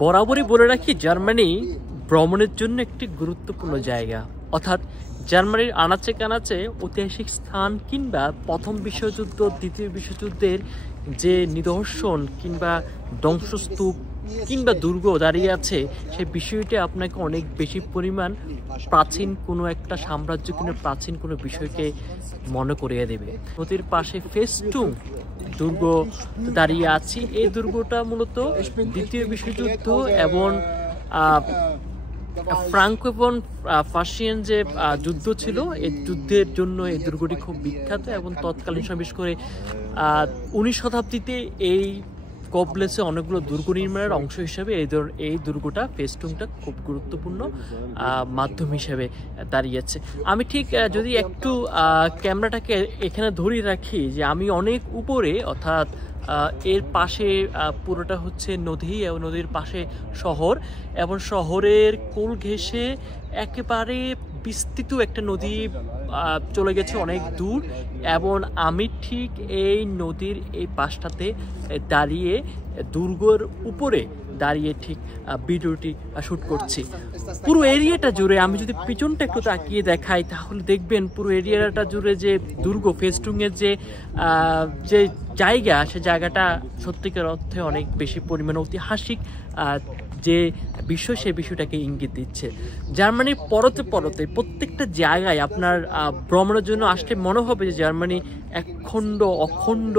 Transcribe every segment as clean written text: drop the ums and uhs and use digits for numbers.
বরাবরই বলে রাখি, জার্মানি ভ্রমণের জন্য একটি গুরুত্বপূর্ণ জায়গা। অর্থাৎ জার্মানির আনাচে কানাচে ঐতিহাসিক স্থান কিংবা প্রথম বিশ্বযুদ্ধ, দ্বিতীয় বিশ্বযুদ্ধের যে নিদর্শন কিংবা ধ্বংসস্তূপ কিংবা দুর্গ দাঁড়িয়ে আছে, সেই বিষয়টি আপনাকে অনেক বেশি পরিমাণ প্রাচীন কোনো একটা সাম্রাজ্য কিংবা প্রাচীন কোনো বিষয়কে মনে করিয়ে দেবে। নদীর পাশে ফেস্টুং দুর্গ দাঁড়িয়ে আছি। এই দুর্গটা মূলত দ্বিতীয় বিশ্বযুদ্ধ এবং ফ্রাঙ্কো এবং ফার্সিয়ান যে যুদ্ধ ছিল, এই যুদ্ধের জন্য এই দুর্গটি খুব বিখ্যাত এবং তৎকালীন সময় বিশেষ করে 19 শতাব্দীতে এই কবলেসে অনেকগুলো দুর্গ নির্মাণের অংশ হিসেবে এই দুর্গটা ফেস্টুংটা খুব গুরুত্বপূর্ণ মাধ্যম হিসেবে দাঁড়িয়েছে। আমি ঠিক যদি একটু ক্যামেরাটাকে এখানে ধরিয়ে রাখি যে আমি অনেক উপরে, অর্থাৎ এর পাশে পুরোটা হচ্ছে নদী এবং নদীর পাশে শহর এবং শহরের কোল ঘেঁষে একেবারে বিস্তৃত একটা নদী চলে গেছে অনেক দূর এবং আমি ঠিক এই নদীর এই পাশটাতে দাঁড়িয়ে দুর্গর উপরে দাঁড়িয়ে ঠিক ভিডিওটি শ্যুট করছি। পুরো এরিয়াটা জুড়ে আমি যদি পিছনটা একটু তাকিয়ে দেখাই তাহলে দেখবেন পুরো এরিয়াটা জুড়ে যে দুর্গ ফেস্টুংয়ের যে জায়গা, সে জায়গাটা সত্যিকার অর্থে অনেক বেশি পরিমাণে ঐতিহাসিক যে বিষয়, সেই বিষয়টাকে ইঙ্গিত দিচ্ছে। জার্মানির পরতে পরতে প্রত্যেকটা জায়গায় আপনার ভ্রমণের জন্য আসলে মনে হবে যে জার্মানি অখণ্ড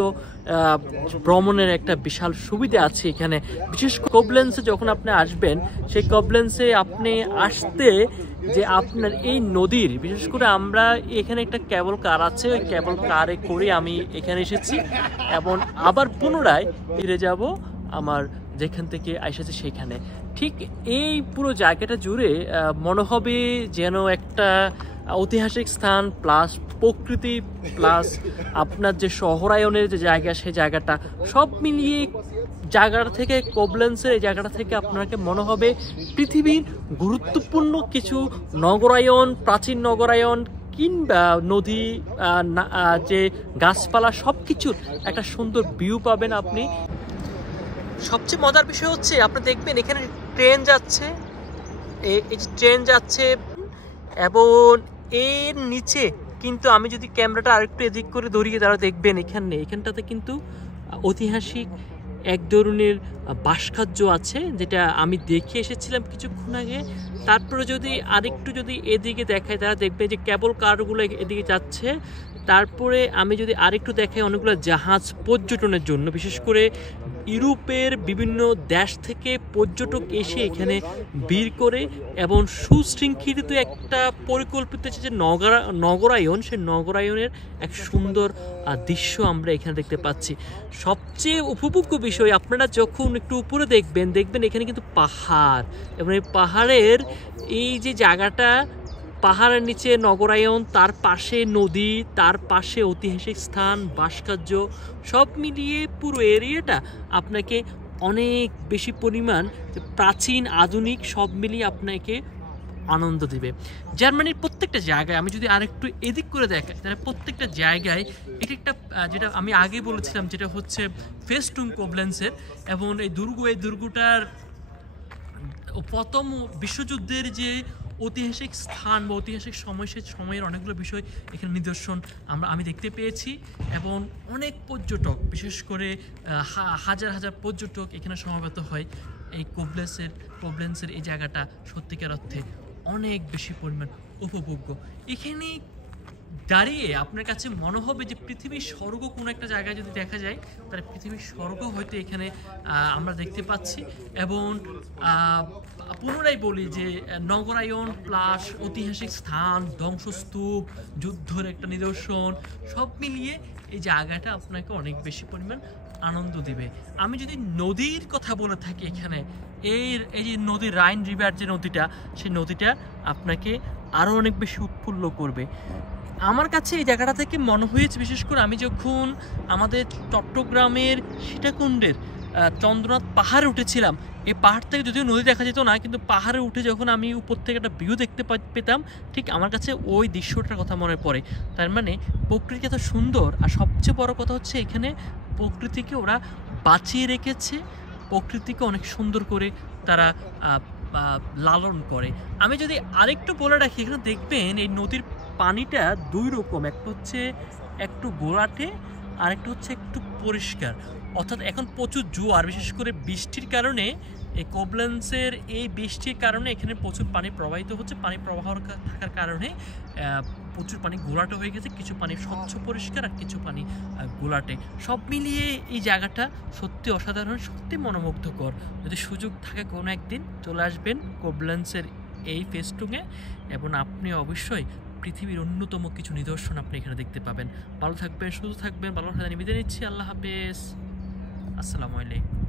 ভ্রমণের একটা বিশাল সুবিধা আছে এখানে। বিশেষ করে কবলেন্সে যখন আপনি আসবেন, সেই কবলেন্সে আপনি আসতে যে আপনার এই নদীর, বিশেষ করে আমরা এখানে একটা কেবল কার আছে, ওই কেবল কারে করে আমি এখানে এসেছি এবং আবার পুনরায় ফিরে যাব আমার যেখান থেকে এসেছি সেখানে। ঠিক এই পুরো জায়গাটা জুড়ে মনে হবে যেন একটা ঐতিহাসিক স্থান প্লাস প্রকৃতি প্লাস আপনার যে শহরায়নের যে জায়গা, সেই জায়গাটা সব মিলিয়ে জায়গাটা থেকে কবলেন্সের এই জায়গাটা থেকে আপনাকে মনে হবে পৃথিবীর গুরুত্বপূর্ণ কিছু নগরায়ন, প্রাচীন নগরায়ন কিংবা নদী, যে গাছপালা, সব কিছুর একটা সুন্দর ভিউ পাবেন আপনি। সবচেয়ে মজার বিষয় হচ্ছে আপনি দেখবেন এখানে ট্রেন যাচ্ছে, এই যে ট্রেন যাচ্ছে এবং এর নিচে কিন্তু আমি যদি ক্যামেরাটা আরেকটু এদিক করে ধরিয়ে তারা দেখবেন এখানটাতে কিন্তু ঐতিহাসিক এক ধরনের ভাস্কর্য আছে, যেটা আমি দেখে এসেছিলাম কিছুক্ষণ আগে। তারপরে যদি আরেকটু যদি এদিকে দেখায় তারা দেখবে যে কেবল কারগুলো এদিকে যাচ্ছে। তারপরে আমি যদি আরেকটু দেখাই অনেকগুলো জাহাজ পর্যটনের জন্য, বিশেষ করে ইউরোপের বিভিন্ন দেশ থেকে পর্যটক এসে এখানে ভিড় করে এবং সুশৃঙ্খলিত একটা পরিকল্পিত যে নগরায়ন, সেই নগরায়নের এক সুন্দর দৃশ্য আমরা এখানে দেখতে পাচ্ছি। সবচেয়ে উপভোগ্য বিষয়, আপনারা যখন একটু উপরে দেখবেন এখানে কিন্তু পাহাড় এবং এই পাহাড়ের এই যে জায়গাটা, পাহাড়ের নিচে নগরায়ন, তার পাশে নদী, তার পাশে ঐতিহাসিক স্থান, ভাস্কর্য, সব মিলিয়ে পুরো এরিয়াটা আপনাকে অনেক বেশি পরিমাণ প্রাচীন আধুনিক সব মিলিয়ে আপনাকে আনন্দ দিবে। জার্মানির প্রত্যেকটা জায়গায় আমি যদি আরেকটু এদিক করে দেখাই তাহলে প্রত্যেকটা জায়গায় এটি একটা, যেটা আমি আগে বলেছিলাম, যেটা হচ্ছে ফেস্টুং কবলেন্সের এবং এই দুর্গটার প্রথম বিশ্বযুদ্ধের যে ঐতিহাসিক স্থান বা ঐতিহাসিক সময়, সেই সময়ের অনেকগুলো বিষয় এখানে নিদর্শন আমি দেখতে পেয়েছি এবং অনেক পর্যটক, বিশেষ করে হাজার হাজার পর্যটক এখানে সমাবেত হয়। এই কবলেন্সের এই জায়গাটা সত্যিকার অর্থে অনেক বেশি পরিমাণ উপভোগ্য। এখানে দাঁড়িয়ে আপনার কাছে মনে হবে যে পৃথিবীর স্বর্গ কোনো একটা জায়গায় যদি দেখা যায় তাহলে পৃথিবীর স্বর্গ হয়তো এখানে আমরা দেখতে পাচ্ছি। এবং পুনরায় বলি যে নগরায়ন প্লাস ঐতিহাসিক স্থান, ধ্বংসস্তূপ, যুদ্ধের একটা নিদর্শন, সব মিলিয়ে এই জায়গাটা আপনাকে অনেক বেশি পরিমাণ আনন্দ দিবে। আমি যদি নদীর কথা বলে থাকি এখানে, এই যে নদী রাইন রিভার যে নদীটা, সেই নদীটা আপনাকে আরও অনেক বেশি উৎফুল্ল করবে। আমার কাছে এই জায়গাটা থেকে মনে হয়েছে, বিশেষ করে আমি যখন আমাদের চট্টগ্রামের সীতাকুণ্ডের চন্দ্রনাথ পাহাড়ে উঠেছিলাম, এই পাহাড় থেকে যদিও নদী দেখা যেত না, কিন্তু পাহাড়ে উঠে যখন আমি উপর থেকে একটা ভিউ দেখতে পেতাম, ঠিক আমার কাছে ওই দৃশ্যটার কথা মনে পড়ে। তার মানে প্রকৃতি এত সুন্দর, আর সবচেয়ে বড় কথা হচ্ছে এখানে প্রকৃতিকে ওরা বাঁচিয়ে রেখেছে, প্রকৃতিকে অনেক সুন্দর করে তারা লালন করে। আমি যদি আরেকটু বলে রাখি, এখানে দেখবেন এই নদীর পানিটা দুই রকম, একটা হচ্ছে একটু ঘোলাটে আর একটা হচ্ছে একটু পরিষ্কার। অর্থাৎ এখন প্রচুর জোয়ার, বিশেষ করে বৃষ্টির কারণে, এই কবলেন্সের এই বৃষ্টির কারণে এখানে প্রচুর পানি প্রবাহিত হচ্ছে। পানি প্রবাহ থাকার কারণে প্রচুর পানি ঘোলাটে হয়ে গেছে, কিছু পানি স্বচ্ছ পরিষ্কার আর কিছু পানি ঘোলাটে। সব মিলিয়ে এই জায়গাটা সত্যি অসাধারণ, সত্যি মনোমুগ্ধকর। যদি সুযোগ থাকে কোনো একদিন চলে আসবেন কবলেন্সের এই ফেস্টুনে, এবং আপনি অবশ্যই পৃথিবীর অন্যতম কিছু নিদর্শন আপনি এখানে দেখতে পাবেন। ভালো থাকবেন, সুস্থ থাকবেন, ভালো থাকবেন, বিদায় নিচ্ছি। আল্লাহ হাফেজ, আসসালামু আলাইকুম।